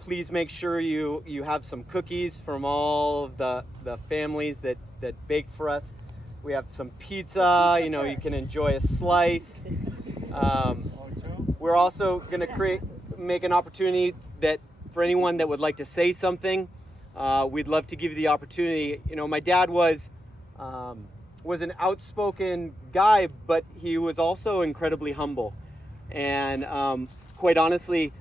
Please make sure you have some cookies from all of the families that baked for us. We have some pizza, you know, you can enjoy a slice. We're also going to make an opportunity that for anyone that would like to say something, we'd love to give you the opportunity. You know, my dad was an outspoken guy, but he was also incredibly humble. And quite honestly,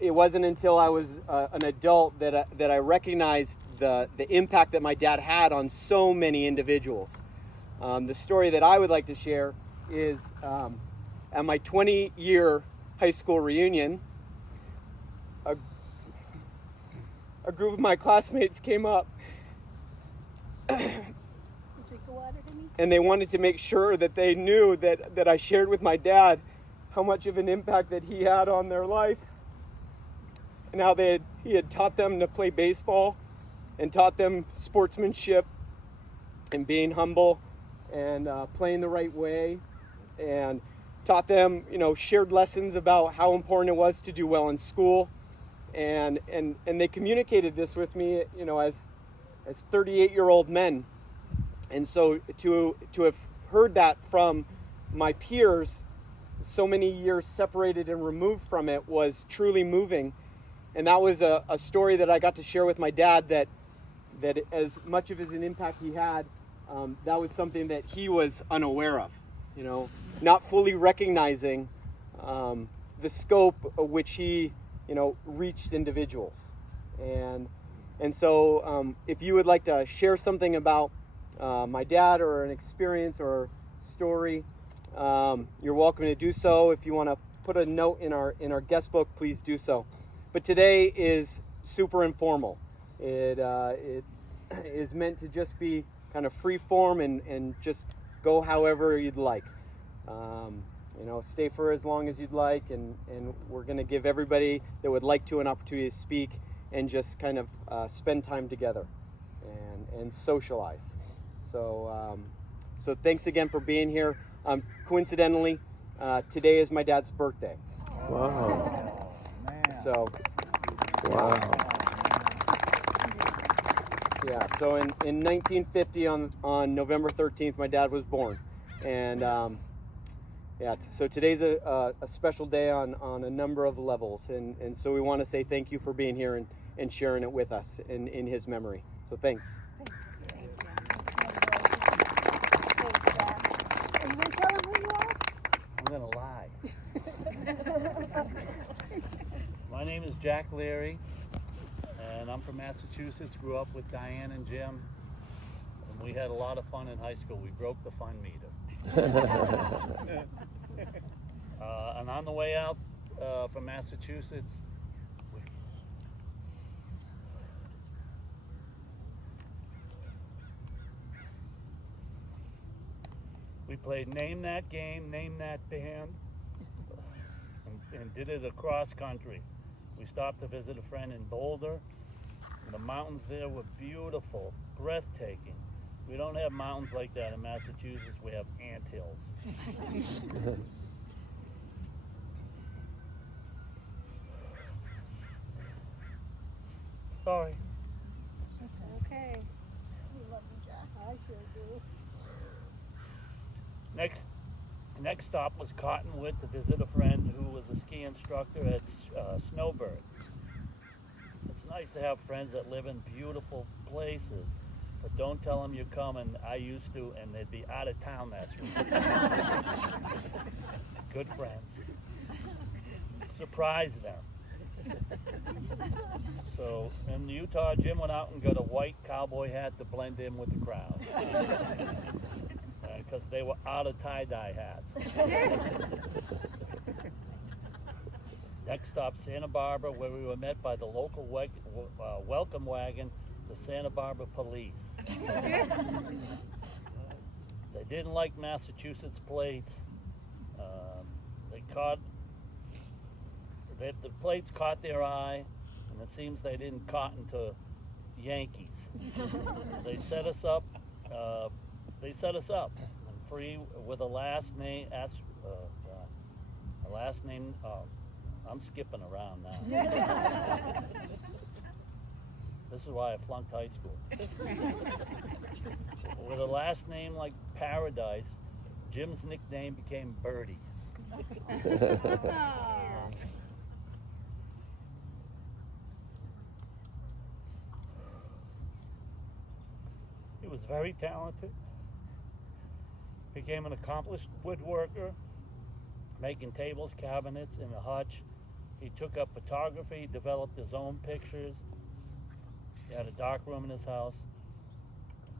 it wasn't until I was an adult that I recognized the impact that my dad had on so many individuals. The story that I would like to share is at my 20-year high school reunion, a group of my classmates came up and they wanted to make sure that they knew that I shared with my dad how much of an impact that he had on their life, and how he had taught them to play baseball and taught them sportsmanship and being humble and playing the right way, and taught them, you know, shared lessons about how important it was to do well in school. And they communicated this with me, you know, as 38-year-old men. And so to have heard that from my peers, so many years separated and removed from it, was truly moving. And that was a story that I got to share with my dad, that as much of an impact he had, that was something that he was unaware of, you know, not fully recognizing the scope of which he, you know, reached individuals. And so if you would like to share something about my dad, or an experience or story, you're welcome to do so. If you want to put a note in our guest book, please do so. But today is super informal. It is meant to just be kind of free form and just go however you'd like. You know, stay for as long as you'd like, and we're going to give everybody that would like to an opportunity to speak and just kind of spend time together and socialize. So thanks again for being here. Coincidentally, today is my dad's birthday. Wow. So, Wow. Yeah, so in 1950 on November 13th, my dad was born. And yeah, so today's a special day on a number of levels. And so we want to say thank you for being here and sharing it with us in his memory. So thanks. Are you going to tell him who you are? I'm going to lie. My name is Jack Leary, and I'm from Massachusetts. Grew up with Diane and Jim, and we had a lot of fun in high school. We broke the fun meter. And on the way out from Massachusetts, we played Name That Game, Name That Band, and did it across country. We stopped to visit a friend in Boulder, and the mountains there were beautiful, breathtaking. We don't have mountains like that in Massachusetts. We have anthills. Sorry. Okay. We love you, Jack. I sure do. Next stop was Cottonwood to visit a friend who was a ski instructor at Snowbird. It's nice to have friends that live in beautiful places, but don't tell them you're coming. I used to, and they'd be out of town that week. Good friends. Surprise them. So in Utah, Jim went out and got a white cowboy hat to blend in with the crowd. Because they were out of tie-dye hats. Next stop, Santa Barbara, where we were met by the local welcome wagon, the Santa Barbara police. They didn't like Massachusetts plates. The plates caught their eye, and it seems they didn't cotton to Yankees. They set us up. Free with a last name. I'm skipping around now. This is why I flunked high school. With a last name like Paradise, Jim's nickname became Birdie. He was very talented. Became an accomplished woodworker, making tables, cabinets in the hutch. He took up photography, developed his own pictures. He had a dark room in his house.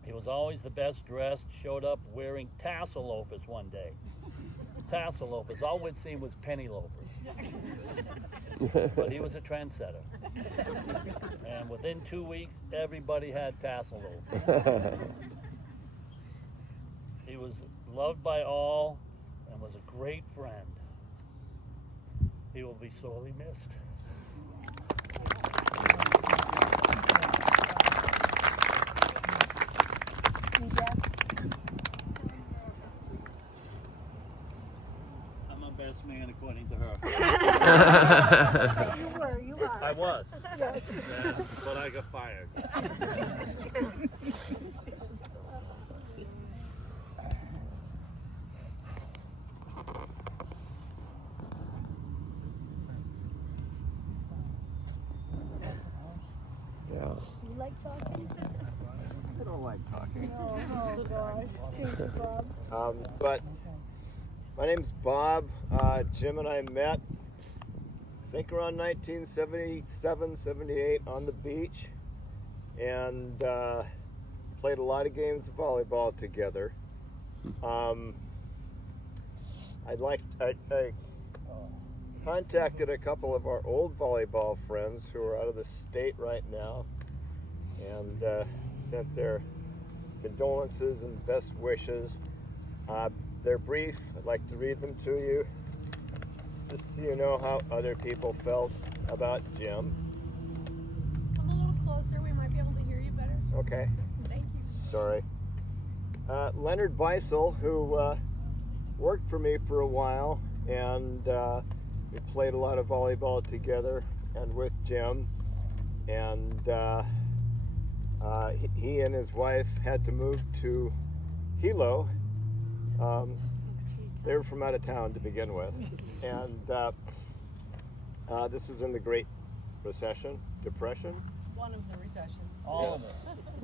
He was always the best dressed, showed up wearing tassel loafers one day. Tassel loafers. All we'd seen was penny loafers. But he was a trendsetter. And within 2 weeks, everybody had tassel loafers. He was loved by all and was a great friend. He will be sorely missed. I'm a best man according to her. You are. I was. Yes. Yeah, but I got fired. Yeah. You like talking? I don't like talking. No, oh gosh. Thank you, Bob. But my name's Bob. Jim and I met, I think around 1977, 78 on the beach, and played a lot of games of volleyball together. I contacted a couple of our old volleyball friends who are out of the state right now, and sent their condolences and best wishes. They're brief. I'd like to read them to you, just so you know how other people felt about Jim. Come a little closer. We might be able to hear you better. Okay, Thank you. sorry. Leonard Beisel, who worked for me for a while, and we played a lot of volleyball together and with Jim, and he and his wife had to move to Hilo. They were from out of town to begin with, and this was in the Great Depression. One of the recessions. All of it.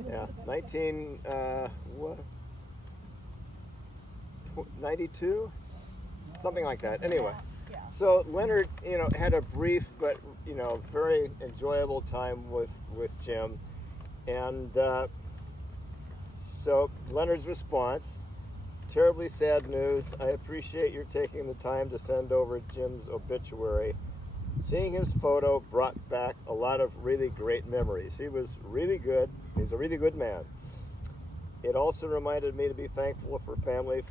Yeah, 92, something like that. Anyway, Yeah. so Leonard, had a brief but very enjoyable time with Jim, and so Leonard's response: terribly sad news. I appreciate your taking the time to send over Jim's obituary. Seeing his photo brought back a lot of really great memories. He was really good. He's a really good man. It also reminded me to be thankful for family,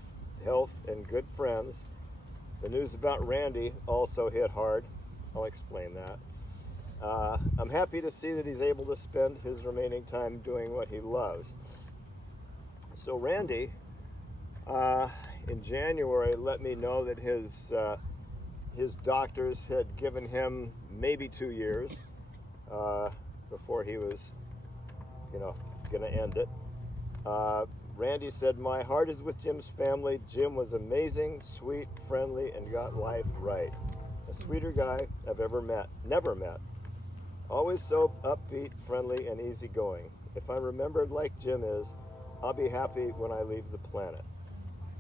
health, and good friends. The news about Randy also hit hard. I'll explain that. I'm happy to see that he's able to spend his remaining time doing what he loves. So Randy, in January, let me know that his doctors had given him maybe 2 years before he was, going to end it. Randy said, "My heart is with Jim's family. Jim was amazing, sweet, friendly, and got life right. A sweeter guy I've never met. Always so upbeat, friendly, and easygoing. If I'm remembered like Jim is, I'll be happy when I leave the planet.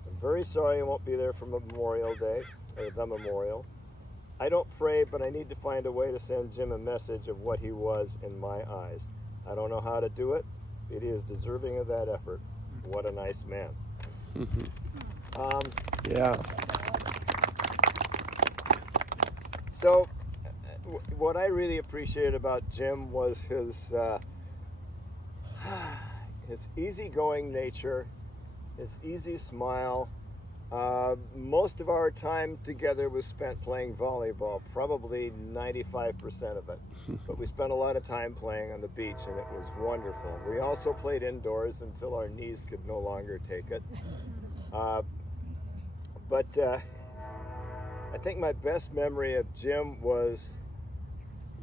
I'm very sorry I won't be there for Memorial Day, or the memorial. I don't pray, but I need to find a way to send Jim a message of what he was in my eyes. I don't know how to do it, but he is deserving of that effort. What a nice man." Yeah. So, what I really appreciated about Jim was his easygoing nature, his easy smile. Most of our time together was spent playing volleyball, probably 95% of it. But we spent a lot of time playing on the beach, and it was wonderful. We also played indoors until our knees could no longer take it. But I think my best memory of Jim was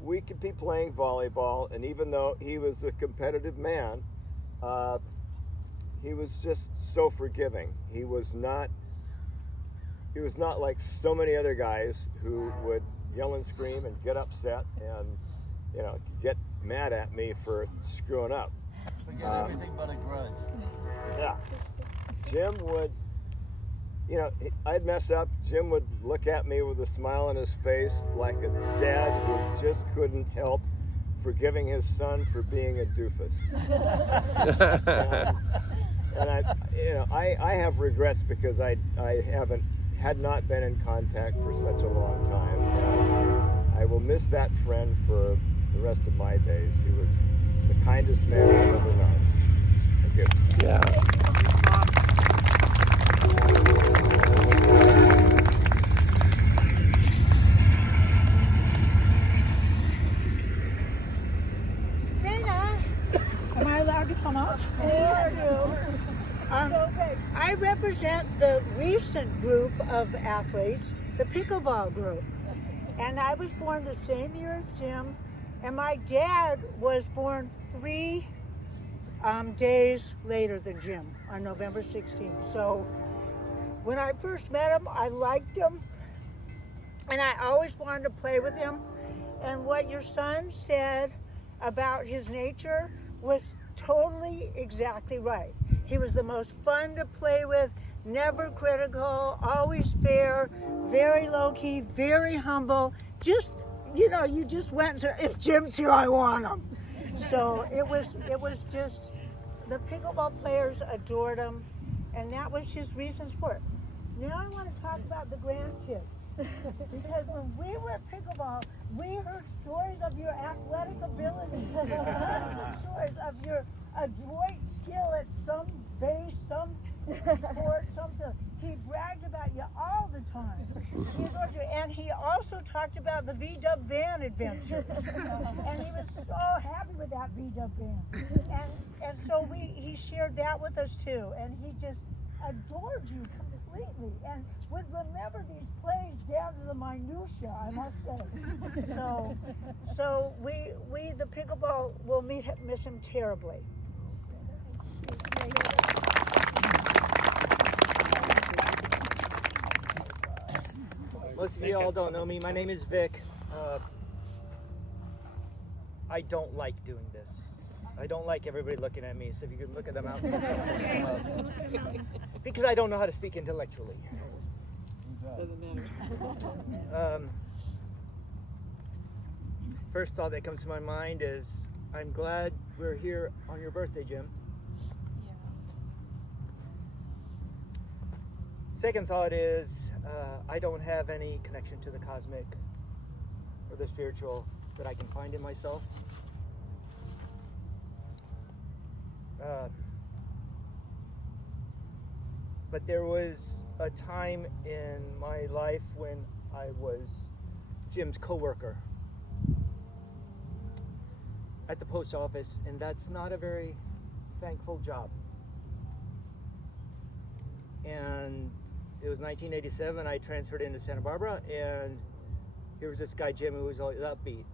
we could be playing volleyball, and even though he was a competitive man, he was just so forgiving. He was not like so many other guys who would yell and scream and get upset and, you know, get mad at me for screwing up. Forget everything but a grudge. Yeah. Jim would, you know, I'd mess up. Jim would look at me with a smile on his face like a dad who just couldn't help forgiving his son for being a doofus. and I have regrets because I had not been in contact for such a long time. And I will miss that friend for the rest of my days. He was the kindest man I've ever known. Thank you. Yeah. Am I allowed to come up? I represent the recent group of athletes, the pickleball group. And I was born the same year as Jim, and my dad was born 3 days later than Jim, on November 16th. So when I first met him, I liked him, and I always wanted to play with him. And what your son said about his nature was totally exactly right. He was the most fun to play with, never critical, always fair, very low-key, very humble. Just, you know, you just went and said, if Jim's here, I want him. So it was just, the pickleball players adored him, and that was his reasons for it. Now I want to talk about the grandkids. Because when we were at pickleball, we heard stories of your athletic ability, stories of your adroit skill at some base, some sport, something. He bragged about you all the time. He adored you. And he also talked about the V-Dub van adventures. And he was so happy with that V-Dub van. And so he shared that with us too. And he just adored you completely and would remember these plays down to the minutia, I must say. So we the pickleball will miss him terribly. Most of you all don't know me. My name is Vic. I don't like doing this. I don't like everybody looking at me, so if you could look at them out. Because I don't know how to speak intellectually. Doesn't matter. First thought that comes to my mind is, I'm glad we're here on your birthday, Jim. Yeah. Second thought is, I don't have any connection to the cosmic or the spiritual that I can find in myself. But there was a time in my life when I was Jim's co-worker at the post office, and that's not a very thankful job. And it was 1987, I transferred into Santa Barbara, and here was this guy, Jim, who was always upbeat.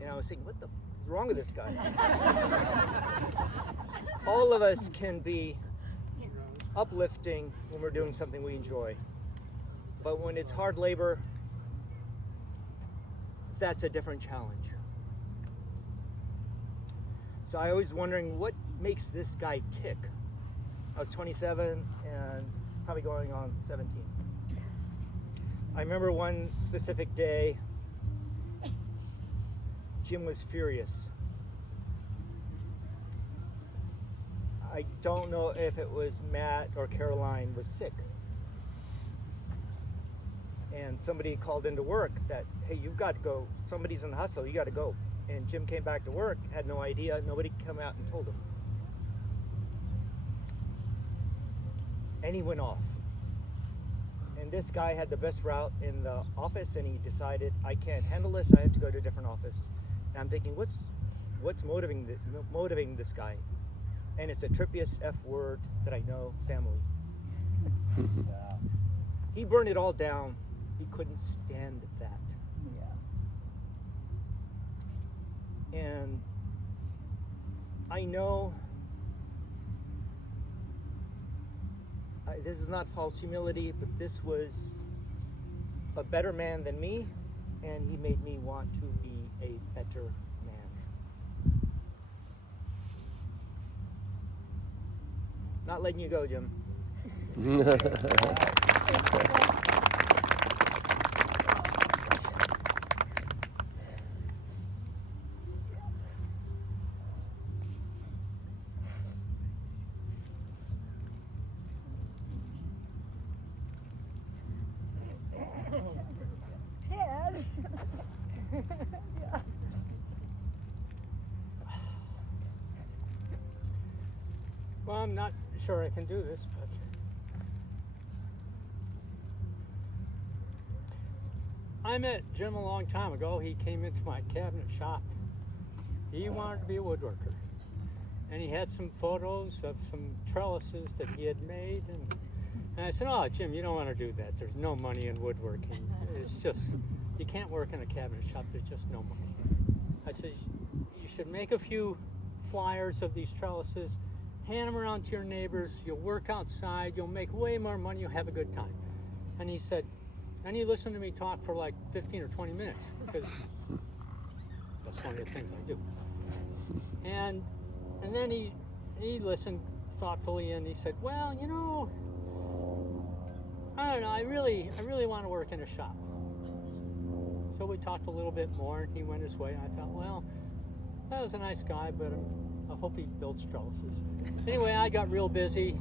And I was thinking, what the f- is wrong with this guy? All of us can be uplifting when we're doing something we enjoy. But when it's hard labor, that's a different challenge. So I was wondering what makes this guy tick. I was 27 and probably going on 17. I remember one specific day, Jim was furious. I don't know if it was Matt or Caroline was sick. And somebody called into work that, hey, you've got to go. Somebody's in the hospital, you got to go. And Jim came back to work, had no idea. Nobody came out and told him. And he went off. And this guy had the best route in the office, and he decided, I can't handle this, I have to go to a different office. And I'm thinking, what's motivating this guy? And it's the trippiest F word that I know, family. He burned it all down. He couldn't stand that. And I know this is not false humility, but this was a better man than me, and he made me want to be a better man. Not letting you go, Jim. Ted. Yeah. Well, I'm not sure I can do this, but I met Jim a long time ago. He came into my cabinet shop. He wanted to be a woodworker, and he had some photos of some trellises that he had made, and I said, "Oh, Jim, you don't want to do that. There's no money in woodworking. It's just, you can't work in a cabinet shop. There's just no money." I said, "You should make a few flyers of these trellises, hand them around to your neighbors. You'll work outside. You'll make way more money. You'll have a good time." And he said, and he listened to me talk for like 15 or 20 minutes, because that's one of the things I do. And then he listened thoughtfully, and he said, "Well, you know, I don't know, I really want to work in a shop." So we talked a little bit more, and he went his way. And I thought, well, that was a nice guy, but I hope he builds trellises. Anyway, I got real busy,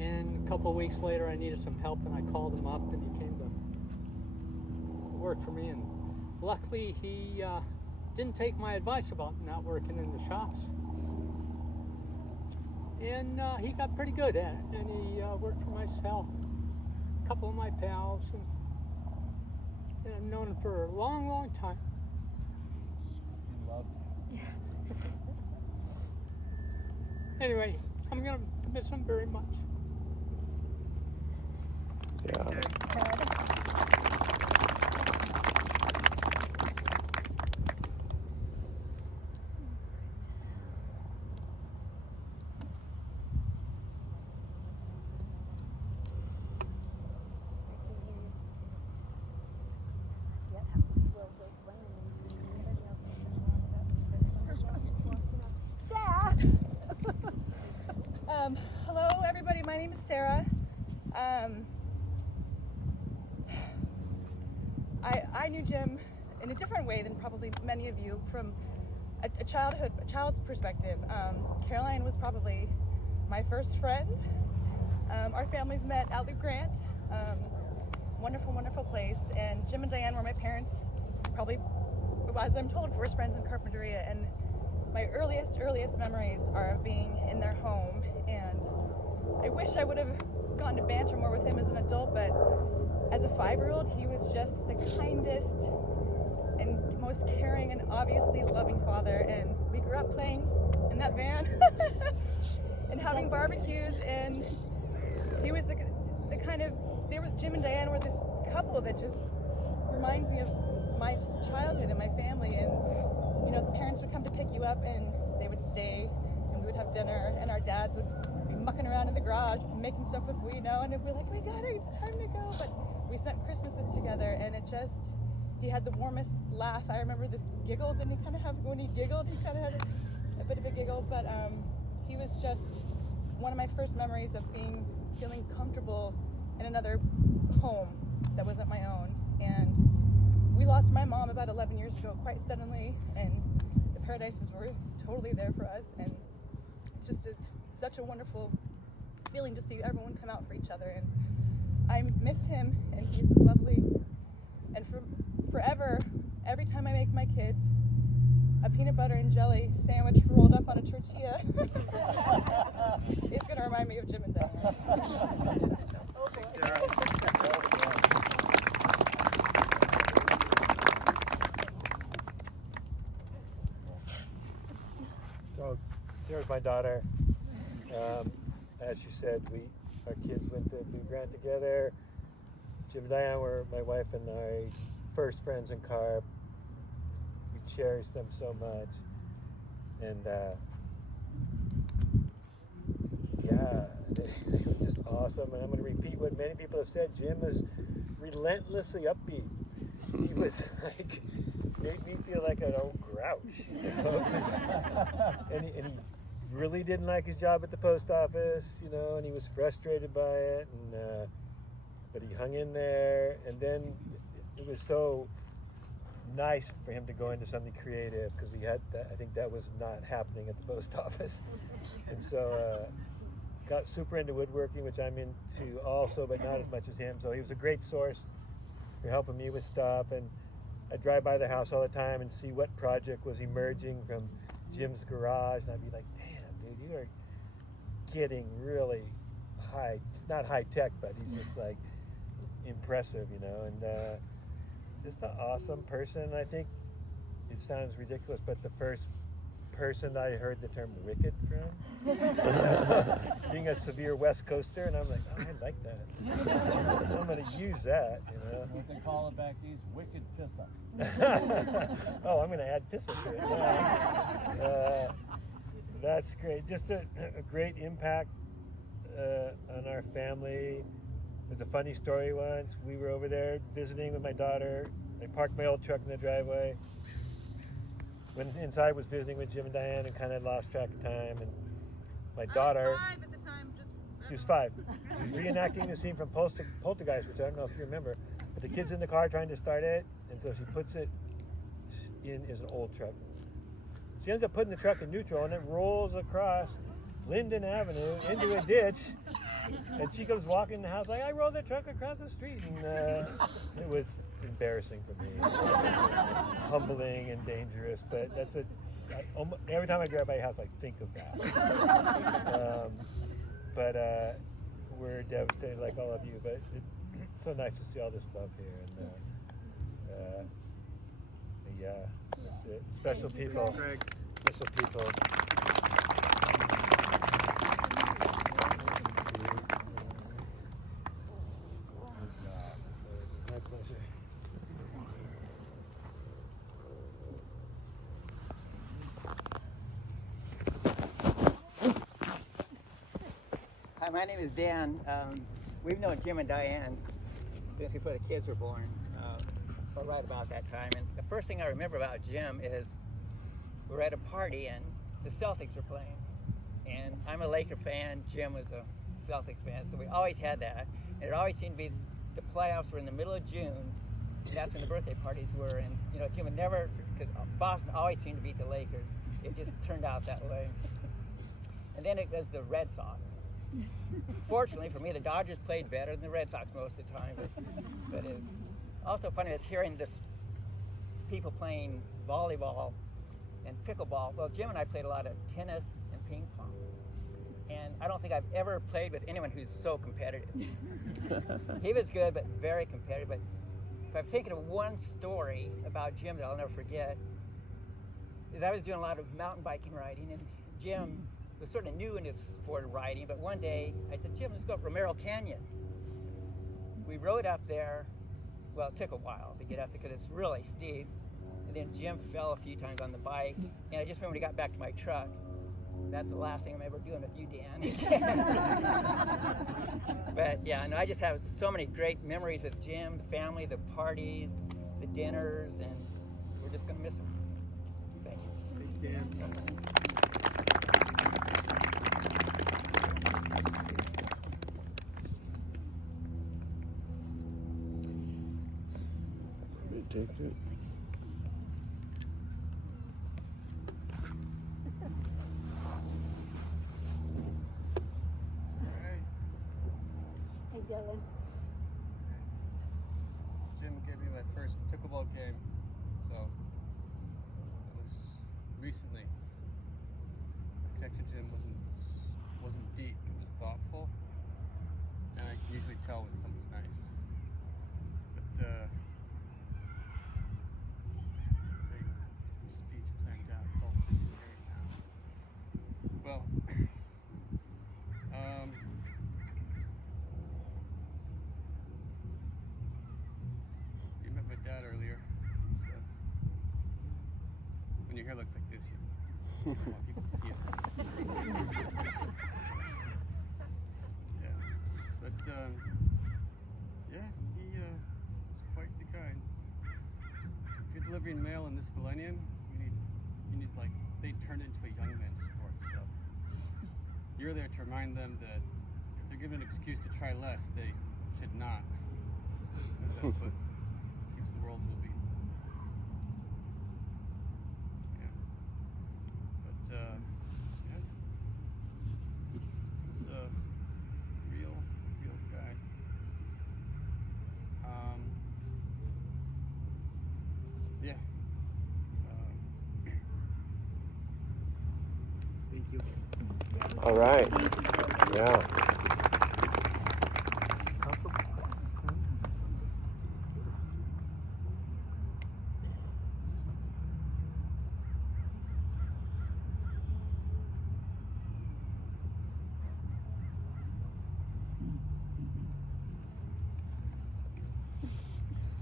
and a couple of weeks later, I needed some help, and I called him up, and he came to work for me. And luckily, he didn't take my advice about not working in the shops. And he got pretty good at it, and he worked for myself, a couple of my pals, and I've known him for a long, long time. Anyway, I'm going to miss him very much. Yeah. Hello, everybody. My name is Sarah. I knew Jim in a different way than probably many of you from a child's perspective. Caroline was probably my first friend. Our families met at Luke Grant. Wonderful, wonderful place. And Jim and Diane were my parents, probably, as I'm told, first friends in Carpinteria. And my earliest memories are of being in their home. And I wish I would have gone to banter more with him as an adult, but as a 5-year-old, he was just the kindest and most caring and obviously loving father. And we grew up playing in that van and having barbecues, and he was the kind of, Jim and Diane were this couple that just reminds me of my childhood and my family. And you know, the parents would come to pick you up, and they would stay, and we would have dinner, and our dads would be mucking around in the garage making stuff with Weeno, and we're like, we got it, it's time to go. But we spent Christmases together, and he had the warmest laugh. I remember this giggle, didn't he kind of have, when he giggled, he kind of had a bit of a giggle, but he was just one of my first memories of feeling comfortable in another home that wasn't my own. And we lost my mom about 11 years ago quite suddenly, and the Paradises were totally there for us, and it just is such a wonderful feeling to see everyone come out for each other. And I miss him, and he's lovely. And forever, every time I make my kids a peanut butter and jelly sandwich rolled up on a tortilla, it's going to remind me of Jim and Dad. So, Sarah's my daughter. As you said, our kids went to Blue Grant together. Jim and Diane were my wife and I first friends in Carp. We cherished them so much. And yeah, it was just awesome. And I'm going to repeat what many people have said. Jim is relentlessly upbeat. He was like, made me feel like an old grouch, you know? and he really didn't like his job at the post office, you know, and he was frustrated by it. And but he hung in there. And then it was so nice for him to go into something creative, because he had that, I think that was not happening at the post office. And so got super into woodworking, which I'm into also, but not as much as him. So he was a great source for helping me with stuff. And I drive by the house all the time and see what project was emerging from Jim's garage, and I'd be like, damn, dude, you are getting really high, not high tech, but he's just like impressive, you know. And just an awesome person. I think it sounds ridiculous, but the first person I heard the term wicked from, being a severe West Coaster, and I'm like, oh, I like that. I'm going to use that, you know. What they call it back these wicked piss up. Oh, I'm going to add piss up to it. That's great. Just a great impact on our family. There's a funny story once. We were over there visiting with my daughter. I parked my old truck in the driveway. Went inside, was visiting with Jim and Diane, and kind of lost track of time. And my daughter, I was 5 at the time, she was 5. She was reenacting the scene from Poltergeist, which I don't know if you remember. But the kid's in the car trying to start it, and so she puts it in as an old truck. She ends up putting the truck in neutral, and it rolls across Linden Avenue into a ditch. And she comes walking in the house like, I rolled the truck across the street. And it was embarrassing for me. Humbling and dangerous. But that's every time I drive by a house, I think of that. But we're devastated like all of you. But it's so nice to see all this love here. And yeah, that's it. Special people. Special people. My pleasure. Hi, my name is Dan. We've known Jim and Diane since before the kids were born, or right about that time. And the first thing I remember about Jim is we were at a party and the Celtics were playing. And I'm a Laker fan, Jim was a Celtics fan, so we always had that. And it always seemed to be the playoffs were in the middle of June, and that's when the birthday parties were. And you know, Jim would never, because Boston always seemed to beat the Lakers. It just turned out that way. And then it was the Red Sox. Fortunately for me, the Dodgers played better than the Red Sox most of the time. But it's also funny is hearing this people playing volleyball and pickleball. Well, Jim and I played a lot of tennis and ping pong. And I don't think I've ever played with anyone who's so competitive. He was good, but very competitive. But if I'm thinking of one story about Jim that I'll never forget, is I was doing a lot of mountain biking riding, and Jim was sort of new into the sport of riding, but one day I said, Jim, let's go up Romero Canyon. We rode up there. Well, it took a while to get up there because it's really steep. And then Jim fell a few times on the bike, and I just remember when he got back to my truck, that's the last thing I'm ever doing with you, Dan. But yeah, no, I just have so many great memories with Jim, the family, the parties, the dinners, and we're just going to miss him. Thank you. Thanks, Dan. Let me take it. Hey, Dylan. Jim gave me my first pickleball game, so it was recently. Architecture Jim wasn't deep; it was thoughtful, and I can usually tell when something's nice. But big speech planned out. It's all great now. Well. You met my dad earlier. looks like this. You don't want people to see it. Yeah. But, yeah, he was quite the guy. If you're delivering mail in this millennium, you need like, they turned into a young men's sport. So you're there to remind them that if they're given an excuse to try less, they should not. That's what keeps the world moving. Yeah. But, yeah. He's a real guy. Yeah. Thank you. All right. Yeah.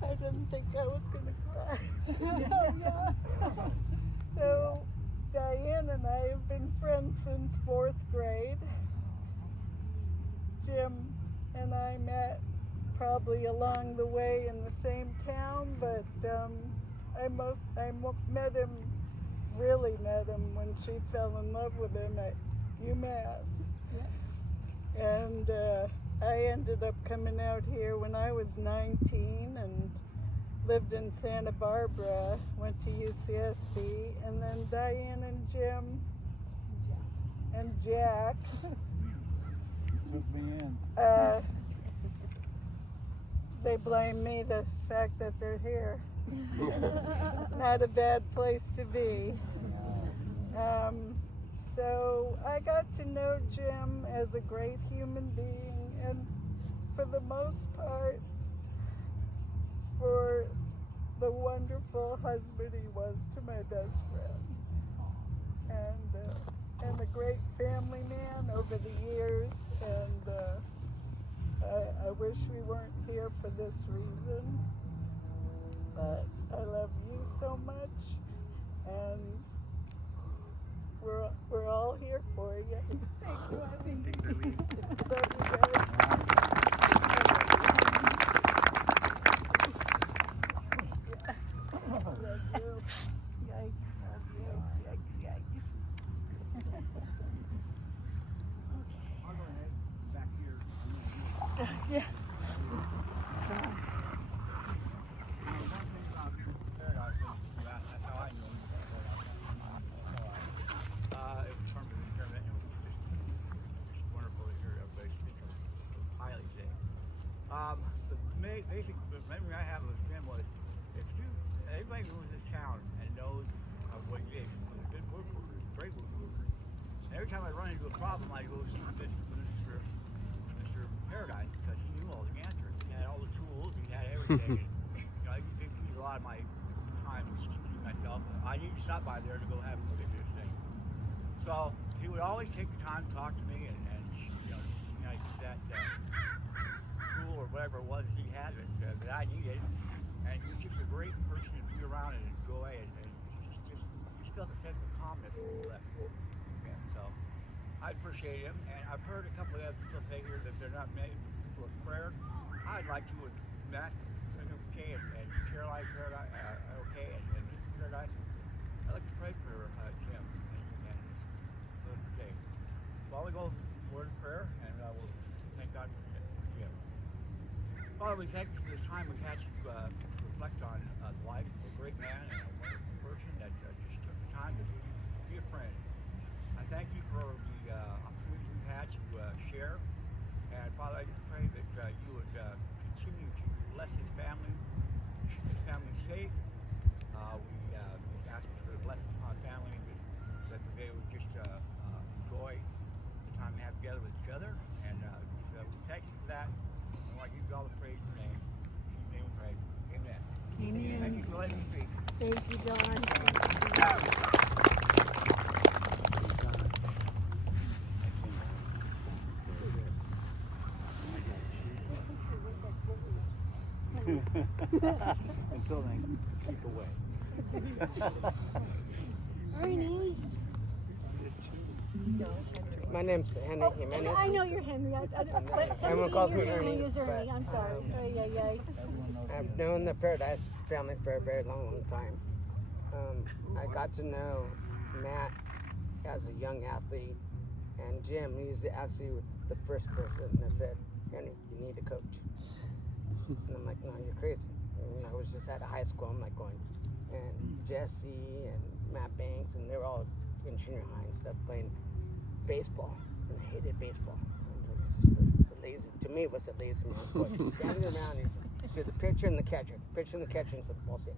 I didn't think I was going to cry. So, Diane and I have been friends since 4th grade. Jim and I met probably along the way in the same town, but really met him when she fell in love with him at UMass. And I ended up coming out here when I was 19 and lived in Santa Barbara, went to UCSB, and then Diane and Jim and Jack Took me in. they blame me the fact that they're here. Not a bad place to be. So I got to know Jim as a great human being, and for the most part, for the wonderful husband he was to my best friend, and a great family man over the years. And I wish we weren't here for this reason, but I love you so much, and we're all here for you. Thank you, honey. Love you guys. Love you. Yikes. I'll go ahead back here. Yeah. The basic memory I have of Jim was, everybody who was in town and knows of what he did, he was a good woodworker, great woodworker. Every time I run into a problem, I go see Mr. Paradis, because he knew all the answers. He had all the tools, he had everything. I use a lot of my time teaching myself. I need to stop by there to go have a look at this thing. So he would always take the time to talk to me and that tool or whatever it was he had that I needed. And he was just a great person to be around and enjoy, and just felt a sense of calmness when he left. And so I appreciate him, and I've heard a couple of other people say here that they're not made for prayer. I'd like to, with Matt, okay, and Caroline Paradise, okay, and Mr. Paradise, I'd like to pray for Jim and his day. While we go forward in prayer, and we'll thank God for Jim. Father, we thank you for this time we've had to reflect on the life of a great man and a wonderful person that just took the time to be a friend. I thank you for the opportunities we've had to share. And Father, I just pray that you would continue to bless his family safe. We ask for the blessing upon family, that they would just enjoy the time they have together with each other. And we thank you for that. And I give you all the praise in your name. In your name we pray. Amen. Amen. Thank you for letting me speak. Thank you, Don. Until then, keep away. My name's Henry Jimenez. I know you're Henry. But Everyone calls me somebody Ernie. is Ernie. I'm sorry. I've known the Paradise family for a very long time. I got to know Matt as a young athlete, and Jim, he's actually the first person that said, Ernie, you need a coach. And I'm like, no, you're crazy. And I was just at a high school, I'm like going, and Jesse and Matt Banks, and they were all in junior high and stuff playing baseball, and I hated baseball. Just lazy. To me, it was a lazy man sport. Standing around and do the pitcher and the catcher, and the ball safe.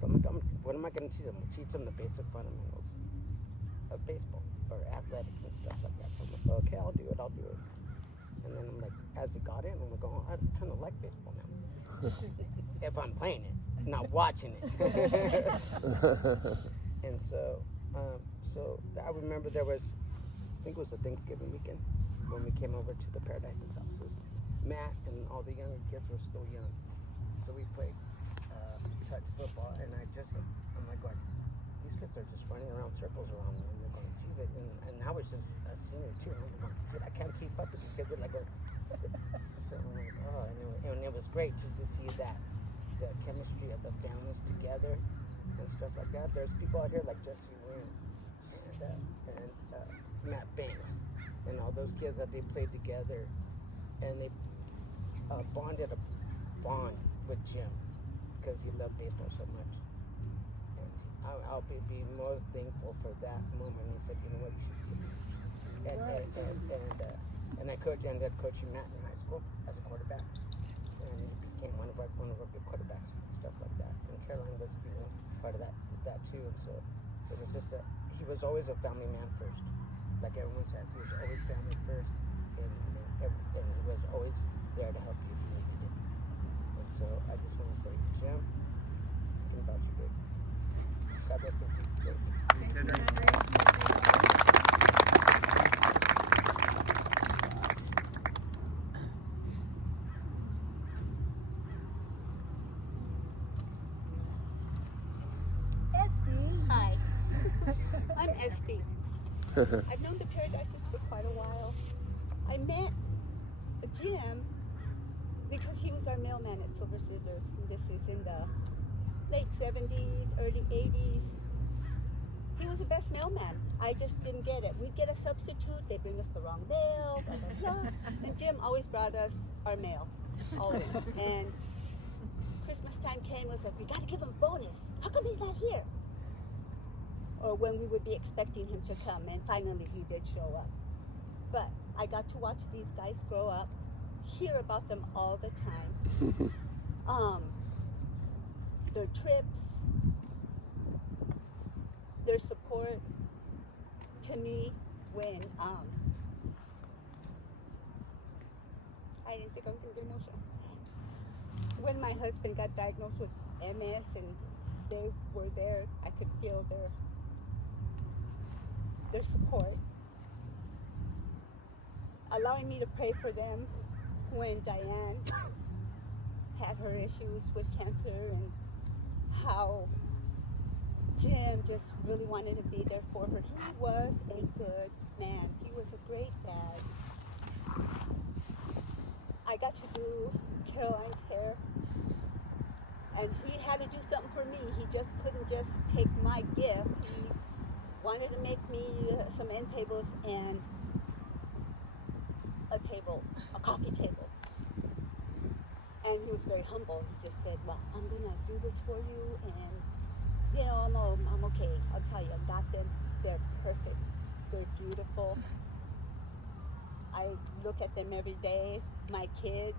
So I'm like, what am I going to teach them? I'll teach them the basic fundamentals of baseball or athletics and stuff like that. So I'm like, okay, I'll do it. And then I'm like, as it got in, I'm like, oh, I kind of like baseball now. If I'm playing it, not watching it. And so I remember there was, I think it was a Thanksgiving weekend when we came over to the Paradise's houses. Matt and all the younger kids were still young, so we played touch football, and I'm like going, these kids are just running around circles around me, and they're going, geez, and I was just a senior too, and I'm going, dude, I can't keep up with these kids. They're like, so I'm like, oh, and it was great just to see the chemistry of the families together and stuff like that. There's people out here like Jesse Wynn and Matt Banks and all those kids that they played together, and they bonded a bond with Jim because he loved baseball so much. And I'll be more thankful for that moment. He said, you know what, you should do. And I ended up coaching Matt in high school as a quarterback, and he became one of our good quarterbacks and stuff like that. And Caroline was part of that too. And so it was just he was always a family man first, like everyone says. He was always family first, and he was always there to help you if you needed it. And so I just want to say, Jim, thinking about you, big. God bless you. Thanks, Henry. Hi, I'm SB. I've known the Paradises for quite a while. I met Jim because he was our mailman at Silver Scissors. And this is in the late 70s, early 80s. He was the best mailman. I just didn't get it. We'd get a substitute, they'd bring us the wrong mail, blah, blah, blah. And Jim always brought us our mail, always. And Christmas time came, was like, we gotta give him a bonus. How come he's not here? Or when we would be expecting him to come, and finally he did show up. But I got to watch these guys grow up, hear about them all the time. Their trips, their support to me when I didn't think I was gonna get emotional. When my husband got diagnosed with MS and they were there, I could feel their support. Allowing me to pray for them when Diane had her issues with cancer, and how Jim just really wanted to be there for her. He was a good man. He was a great dad. I got to do Caroline's hair, and he had to do something for me. He just couldn't just take my gift. He wanted to make me some end tables and a coffee table. And he was very humble. He just said, well, I'm gonna do this for you, and I'm okay. I'll tell you, I got them. They're perfect. They're beautiful. I look at them every day. My kids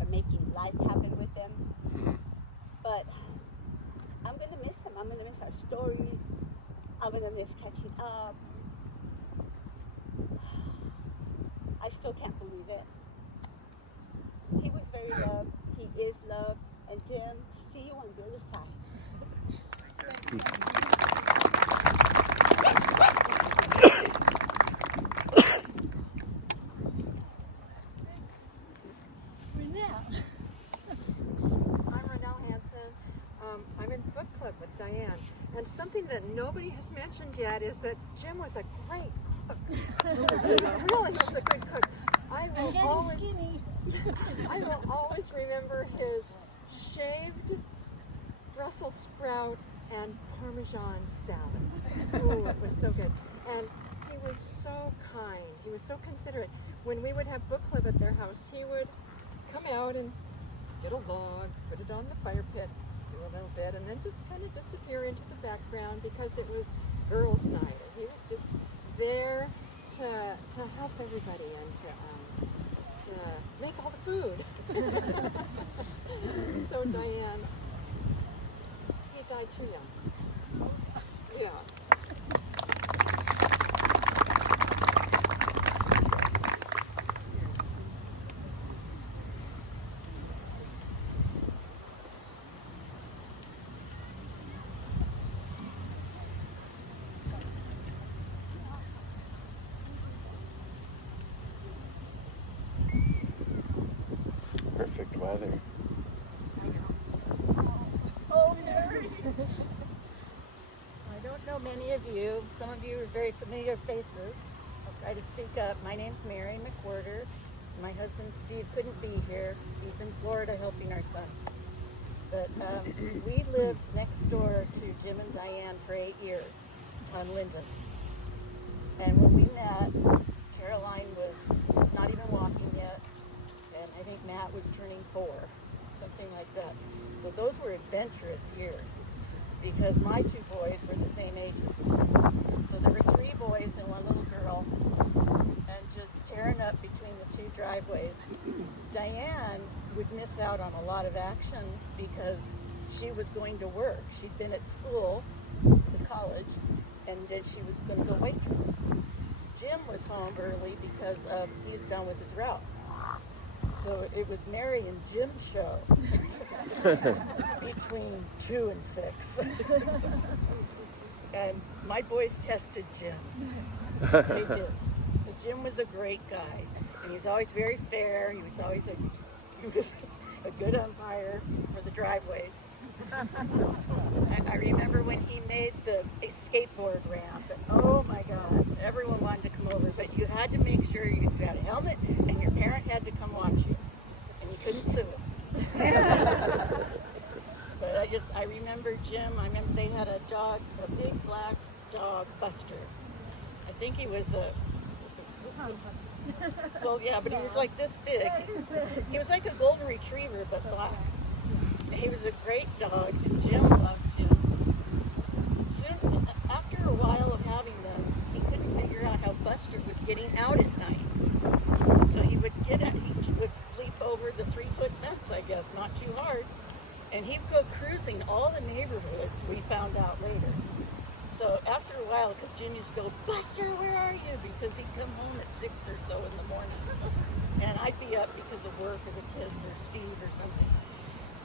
are making life happen with them. But I'm gonna miss him. I'm gonna miss our stories. I'm gonna miss catching up. I still can't believe it. He was very loved. He is loved. And Jim, see you on the other side. I'm Renelle Hansen. I'm in book club with Diane. And something that nobody has mentioned yet is that Jim was a great Really was a good cook. I will getting always, skinny. I will always remember his shaved Brussels sprout and Parmesan salad. Oh, it was so good. And he was so kind. He was so considerate. When we would have book club at their house, he would come out and get a log, put it on the fire pit, do a little bit, and then just kind of disappear into the background because it was girls' night. And he was just there to help everybody and to make all the food. So Diane, he died too young. Yeah. Perfect weather. Oh, Mary. I don't know many of you. Some of you are very familiar faces. I'll try to speak up. My name's Mary McWhorter. My husband Steve couldn't be here. He's in Florida helping our son. But we lived next door to Jim and Diane for 8 years on Linden. And when we met, Caroline was not even walking yet. And I think Matt was turning 4, something like that. So those were adventurous years because my 2 boys were the same ages. So there were 3 boys and 1 little girl and just tearing up between the 2 driveways. Diane would miss out on a lot of action because she was going to work. She'd been at school, to college, and then she was going to go waitress. Jim was home early because he was done with his route. So it was Mary and Jim's show between 2 and 6. And my boys tested Jim. They did. But Jim was a great guy. And he was always very fair. He was always a good umpire for the driveways. I remember when he made a skateboard ramp. And oh my God, everyone wanted to come over. But you had to make sure you had a helmet and your parent had to come watch you. And you couldn't sue him. But I remember Jim. I remember they had a dog, a big black dog, Buster. I think he was well, yeah, but he was like this big. He was like a golden retriever, but black. He was a great dog, and Jim loved him. Soon, after a while of having them, he couldn't figure out how Buster was getting out at night. So he would leap over the 3-foot fence, I guess, not too hard. And he'd go cruising all the neighborhoods, we found out later. So after a while, because Jim used to go, Buster, where are you? Because he'd come home at 6 or so in the morning. And I'd be up because of work or the kids or Steve or something.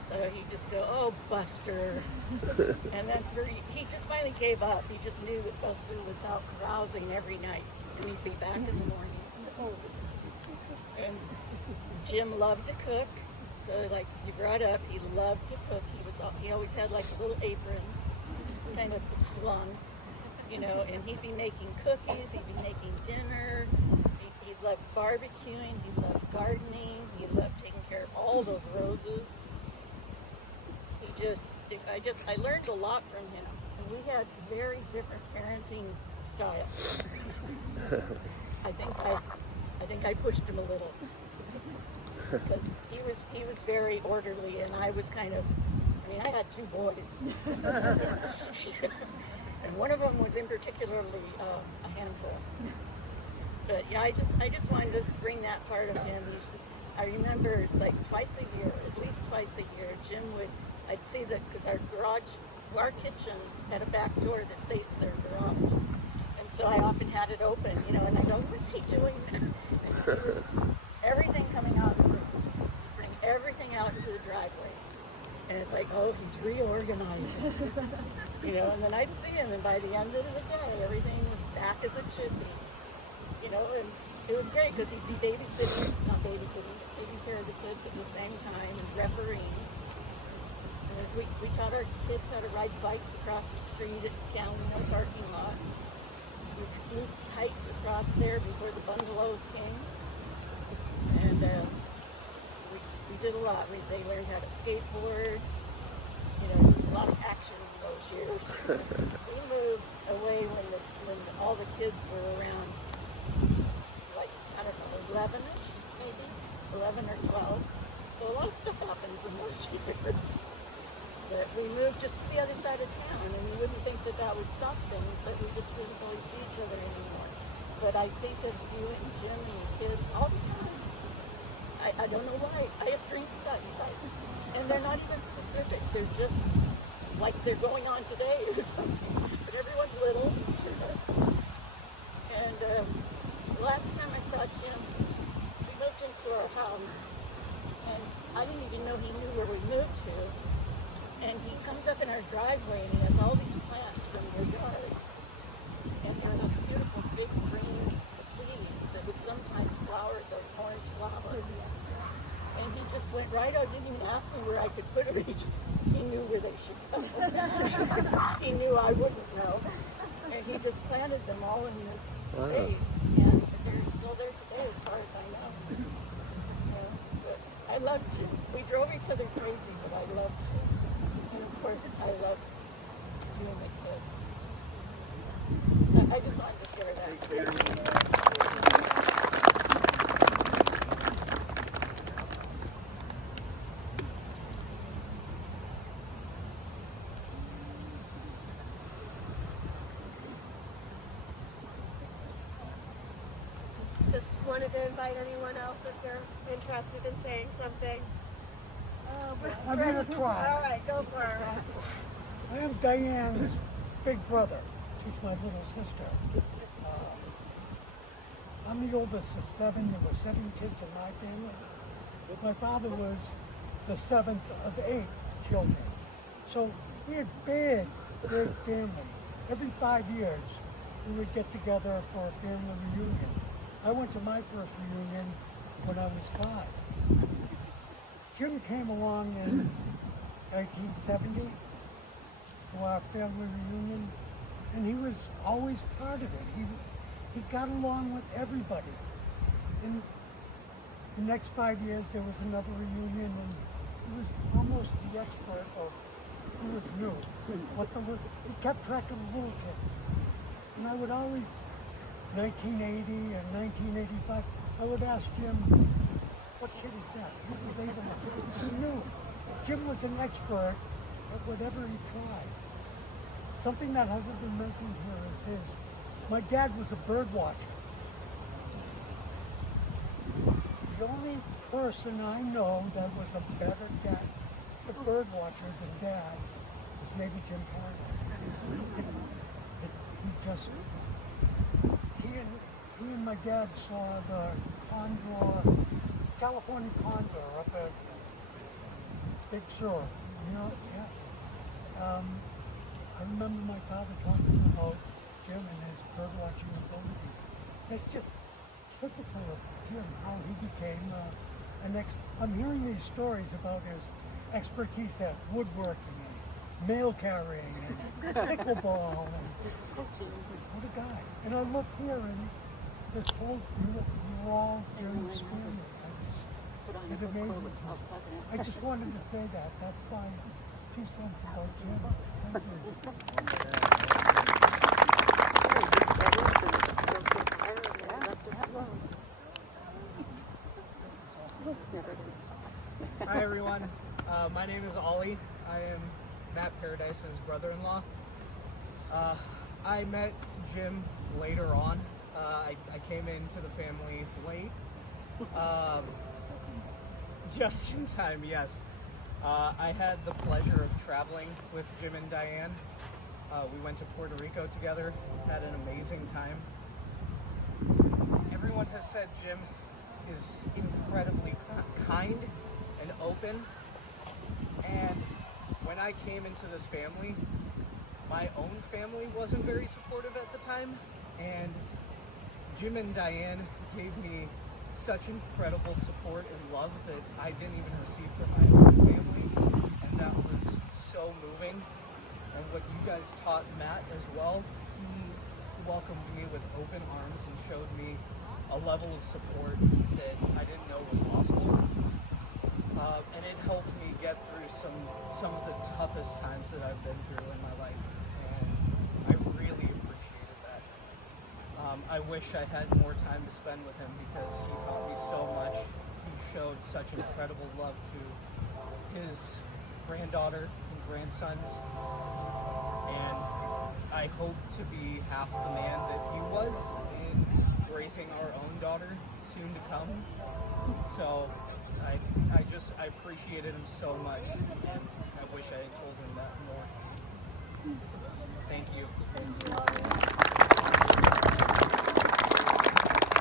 So he'd just go, oh, Buster. And then he just finally gave up. He just knew that Buster was out carousing every night. And he'd be back in the morning. And Jim loved to cook. So like you brought up, he loved to cook. He always had like a little apron, kind of slung, and he'd be making cookies, he'd be making dinner. He loved barbecuing, he loved gardening, he loved taking care of all those roses. I learned a lot from him. And we had very different parenting styles. I think I pushed him a little. Because he was very orderly, and I was I had 2 boys. And one of them was in particularly a handful. But yeah, I just wanted to bring that part of him. I remember it's like twice a year, at least twice a year, Jim I'd see because our kitchen had a back door that faced their garage. And so I often had it open, and I go, what's he doing? Everything coming out of the room, bring everything out into the driveway. And it's like, oh, he's reorganizing. And then I'd see him, and by the end of the day, everything was back as it should be. And it was great because he'd be taking care of the kids at the same time and refereeing. And we taught our kids how to ride bikes across the street at Galino parking lot. We flew kites across clothes king. And we did a lot. They learned how to skateboard. You know, just a lot of action in those years. We moved away when all the kids were around, like, I don't know, 11-ish, maybe, 11 or 12. So a lot of stuff happens in those years. But we moved just to the other side of town, and you wouldn't think that that would stop things, but we just wouldn't really see each other anymore. But I think of you and Jim and the kids all the time. I don't know why. I have dreams about you guys. And they're not even specific. They're just like they're going on today or something. But everyone's little. And last time I saw Jim, we moved into our house. And I didn't even know he knew where we moved to. And he comes up in our driveway and he has all these plants from your yard. And they're those beautiful big green leaves that would sometimes flower those orange flowers. And he just went right out, didn't even ask me where I could put them. He knew where they should go. He knew I wouldn't know. And he just planted them all in this space. And they're still there today as far as I know. But I loved you. We drove each other crazy, but I loved you. And of course, I love you and the kids. I just wanted to share that. Just wanted to invite anyone else if they're interested in saying something. I'm going to try. All right, go for it. I am Diane's big brother. She's my little sister. I'm the oldest of 7. There were 7 kids in my family. My father was the 7th of 8 children. So we had big family. Every 5 years, we would get together for a family reunion. I went to my first reunion when I was 5. Jim came along in 1970 to our family reunion, and he was always part of it. He got along with everybody. In the next 5 years, there was another reunion, and he was almost the expert of who was new. He kept track of the little kids. And I would always, 1980 and 1985, I would ask Jim, what kid is that? He knew. Jim was an expert at whatever he tried. Something that hasn't been mentioned here is my dad was a bird watcher. The only person I know that was a better bird watcher than Dad was maybe Jim Paradis. He and my dad saw the California condor up at Big Sur. I remember my father talking about Jim and his bird watching abilities. That's just typical of Jim, how he became an expert. I'm hearing these stories about his expertise at woodworking and mail carrying and pickleball and coaching. What a guy. And I look here and this whole, you're all Jim's family. It amazes me. I just wanted to say that. That's my 2 cents about Jim. Thank you. Hi everyone, my name is Ollie. I am Matt Paradise's brother-in-law. I met Jim later on. I came into the family late. Just in time, yes. I had the pleasure of traveling with Jim and Diane. We went to Puerto Rico together, had an amazing time. Everyone has said Jim is incredibly kind and open, and when I came into this family, my own family wasn't very supportive at the time, and Jim and Diane gave me such incredible support and love that I didn't even receive from my own family, and that was so moving. And what you guys taught Matt as well, he welcomed me with open arms and showed me a level of support that I didn't know was possible. And it helped me get through some of the toughest times that I've been through in my life. And I really appreciated that. I wish I had more time to spend with him because he taught me so much. He showed such incredible love to his granddaughter and grandsons. And I hope to be half the man that he was in raising our own daughter soon to come. So I appreciated him so much, and I wish I had told him that more. Thank you.